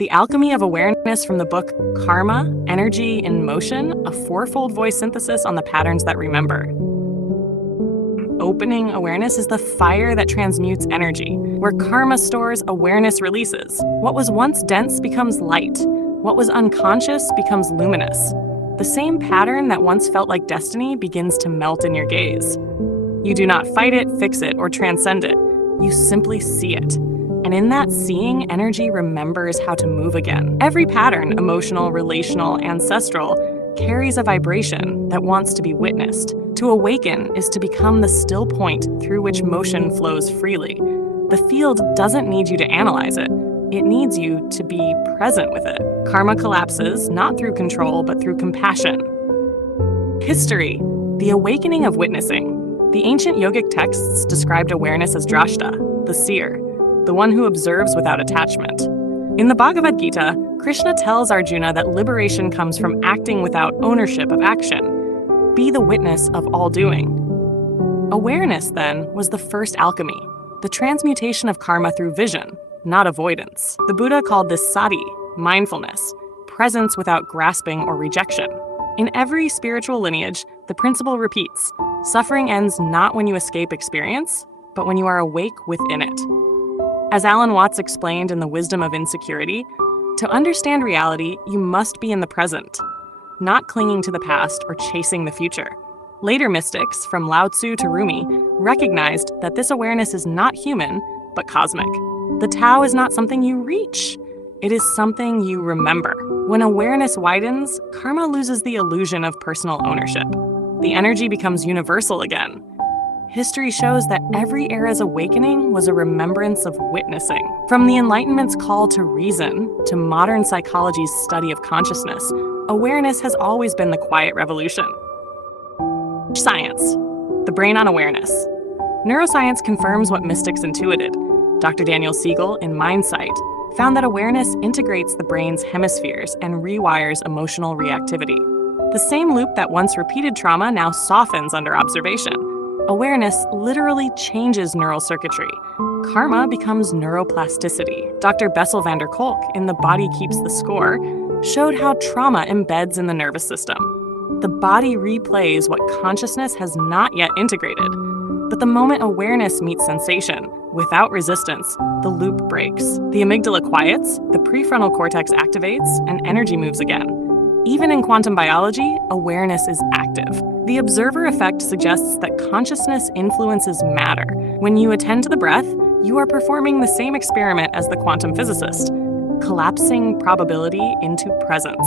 The Alchemy of Awareness from the book Karma, Energy in Motion, a fourfold voice synthesis on the patterns that remember. Opening awareness is the fire that transmutes energy. Where karma stores, awareness releases. What was once dense becomes light. What was unconscious becomes luminous. The same pattern that once felt like destiny begins to melt in your gaze. You do not fight it, fix it, or transcend it. You simply see it. And in that seeing, energy remembers how to move again. Every pattern, emotional, relational, ancestral, carries a vibration that wants to be witnessed. To awaken is to become the still point through which motion flows freely. The field doesn't need you to analyze it. It needs you to be present with it. Karma collapses not through control, but through compassion. History, the awakening of witnessing. The ancient yogic texts described awareness as drashta, the seer, the one who observes without attachment. In the Bhagavad Gita, Krishna tells Arjuna that liberation comes from acting without ownership of action. Be the witness of all doing. Awareness, then, was the first alchemy, the transmutation of karma through vision, not avoidance. The Buddha called this sati, mindfulness, presence without grasping or rejection. In every spiritual lineage, the principle repeats: suffering ends not when you escape experience, but when you are awake within it. As Alan Watts explained in The Wisdom of Insecurity, to understand reality, you must be in the present, not clinging to the past or chasing the future. Later mystics, from Lao Tzu to Rumi, recognized that this awareness is not human, but cosmic. The Tao is not something you reach. It is something you remember. When awareness widens, karma loses the illusion of personal ownership. The energy becomes universal again. History shows that every era's awakening was a remembrance of witnessing. From the Enlightenment's call to reason to modern psychology's study of consciousness, awareness has always been the quiet revolution. Science, the brain on awareness. Neuroscience confirms what mystics intuited. Dr. Daniel Siegel, in Mindsight, found that awareness integrates the brain's hemispheres and rewires emotional reactivity. The same loop that once repeated trauma now softens under observation. Awareness literally changes neural circuitry. Karma becomes neuroplasticity. Dr. Bessel van der Kolk, in The Body Keeps the Score, showed how trauma embeds in the nervous system. The body replays what consciousness has not yet integrated. But the moment awareness meets sensation, without resistance, the loop breaks. The amygdala quiets, the prefrontal cortex activates, and energy moves again. Even in quantum biology, awareness is active. The observer effect suggests that consciousness influences matter. When you attend to the breath, you are performing the same experiment as the quantum physicist, collapsing probability into presence.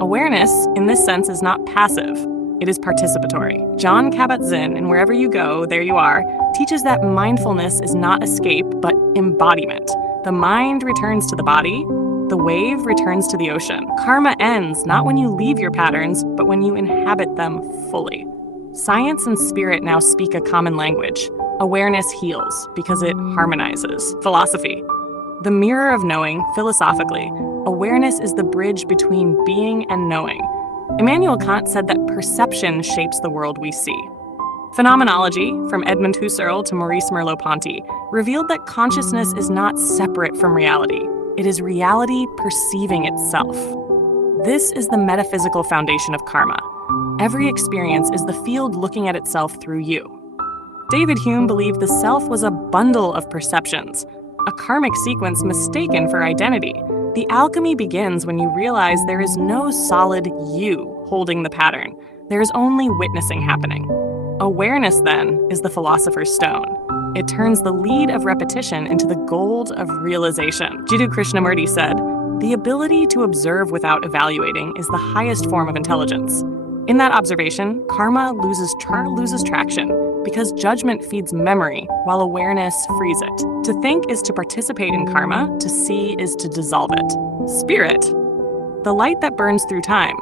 Awareness, in this sense, is not passive. It is participatory. Jon Kabat-Zinn, in Wherever You Go, There You Are, teaches that mindfulness is not escape, but embodiment. The mind returns to the body. The wave returns to the ocean. Karma ends not when you leave your patterns, but when you inhabit them fully. Science and spirit now speak a common language. Awareness heals because it harmonizes. Philosophy. The mirror of knowing, philosophically, awareness is the bridge between being and knowing. Immanuel Kant said that perception shapes the world we see. Phenomenology, from Edmund Husserl to Maurice Merleau-Ponty, revealed that consciousness is not separate from reality. It is reality perceiving itself. This is the metaphysical foundation of karma. Every experience is the field looking at itself through you. David Hume believed the self was a bundle of perceptions, a karmic sequence mistaken for identity. The alchemy begins when you realize there is no solid you holding the pattern. There is only witnessing happening. Awareness, then, is the philosopher's stone. It turns the lead of repetition into the gold of realization. Jiddu Krishnamurti said, "The ability to observe without evaluating is the highest form of intelligence." In that observation, karma loses traction because judgment feeds memory while awareness frees it. To think is to participate in karma, to see is to dissolve it. Spirit, the light that burns through time.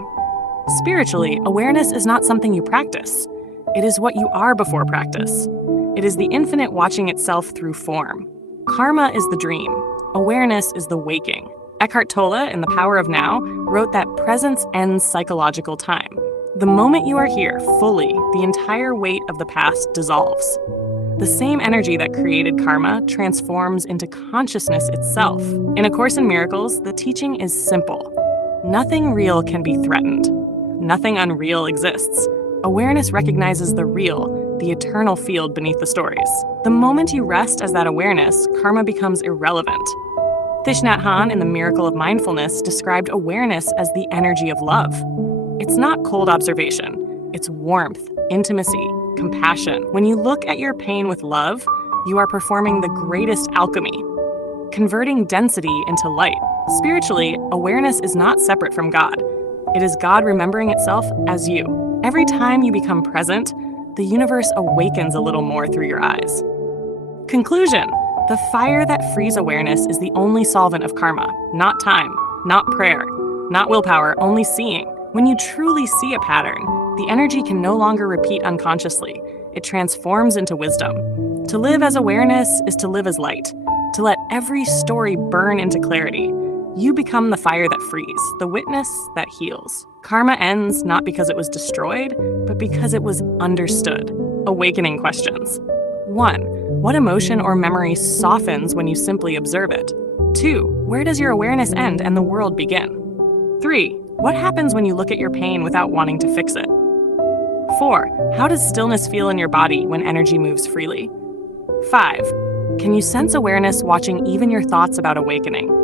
Spiritually, awareness is not something you practice. It is what you are before practice. It is the infinite watching itself through form. Karma is the dream. Awareness is the waking. Eckhart Tolle, in The Power of Now, wrote that presence ends psychological time. The moment you are here fully, the entire weight of the past dissolves. The same energy that created karma transforms into consciousness itself. In A Course in Miracles, the teaching is simple. Nothing real can be threatened. Nothing unreal exists. Awareness recognizes the real, the eternal field beneath the stories. The moment you rest as that awareness, karma becomes irrelevant. Thich Nhat Hanh in The Miracle of Mindfulness described awareness as the energy of love. It's not cold observation. It's warmth, intimacy, compassion. When you look at your pain with love, you are performing the greatest alchemy, converting density into light. Spiritually, awareness is not separate from God. It is God remembering itself as you. Every time you become present, the universe awakens a little more through your eyes. Conclusion: the fire that frees awareness is the only solvent of karma, not time, not prayer, not willpower, only seeing. When you truly see a pattern, the energy can no longer repeat unconsciously. It transforms into wisdom. To live as awareness is to live as light, to let every story burn into clarity. You become the fire that frees, the witness that heals. Karma ends not because it was destroyed, but because it was understood. Awakening questions. 1. What emotion or memory softens when you simply observe it? 2. Where does your awareness end and the world begin? 3. What happens when you look at your pain without wanting to fix it? 4. How does stillness feel in your body when energy moves freely? 5. Can you sense awareness watching even your thoughts about awakening?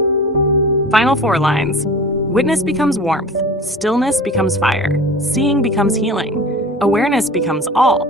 Final 4 lines. Witness becomes warmth, stillness becomes fire, seeing becomes healing, awareness becomes all.